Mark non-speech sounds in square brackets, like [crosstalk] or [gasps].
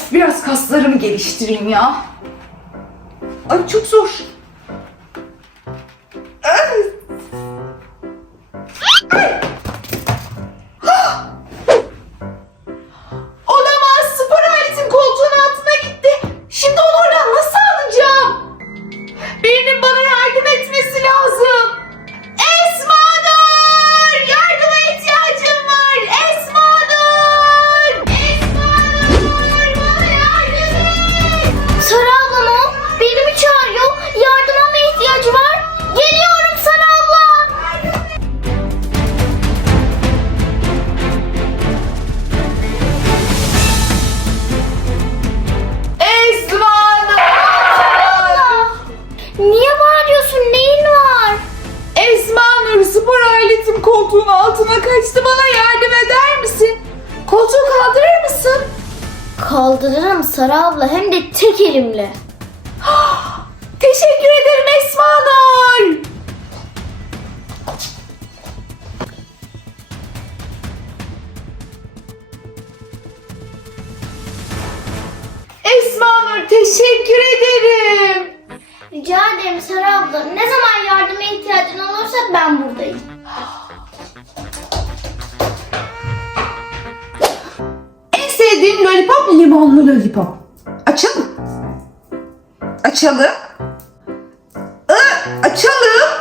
Of biraz kaslarımı geliştireyim ya. Ay çok zor. Altına kaçtı. Bana yardım eder misin? Koltuğu kaldırır mısın? Kaldırırım Sara abla hem de tek elimle. [gasps] Teşekkür ederim Esma Nur. Esma Nur teşekkür ederim. Rica ederim Sara abla. Ne zaman yardıma ihtiyacın olursa ben buradayım. [gasps] sevdiğim lollipop limonlu lollipop. Açalım. Açalım. Açalım.